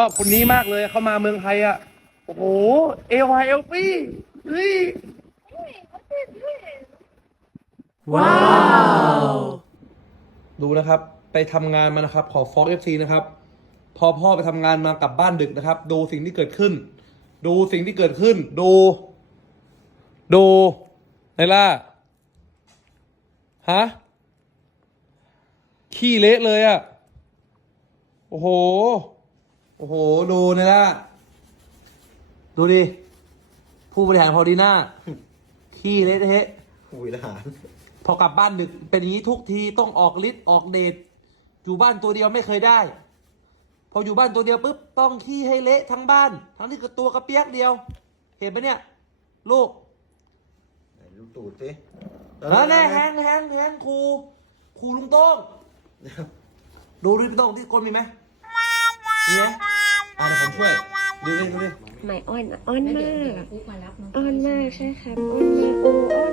ชอบคนนี้มากเลย เข้ามาเมืองไทยอะ โอ้โห เอวายเอลฟี่เฮ้ย ว้าว ดูนะครับ ไปทำงานมานะครับ ขอฟ้องเอฟซีนะครับ พอพ่อไปทำงานมากลับบ้านดึกนะครับ ดูสิ่งที่เกิดขึ้น ดูสิ่งที่เกิดขึ้น ดู ดูไนล่า ฮะ ขี้เละเลยอะ่ะ โอ้โห โอ้โห ดูไนล่าดูดิ ผู้บริหารพอดีน่าขี้เละเทะผู้บริหาร พอกลับบ้านดึกเป็นอย่างนี้ทุกทีต้องออกฤทธิ์ออกเดชอยู่บ้านตัวเดียวไม่เคยได้ พออยู่บ้านตัวเดียวปุ๊บต้องขี้ให้เละทั้งบ้าน ทั้งที่กับตัวกระเปียกเดียว เห็นไหมเนี่ย ลูกไหนดูตูดสินั่นแน่แฮงแฮงแฮงครูครูลุงโต้งดูดูพี่โต้งที่ก้นมีไหมมีไหม หมายอ้อนอะอ้อนแล้วมาเดี๋ยวเดี๋ยวกฟุกมารับน้องอ้อนมากใช่ครับอ้อนมากโอ้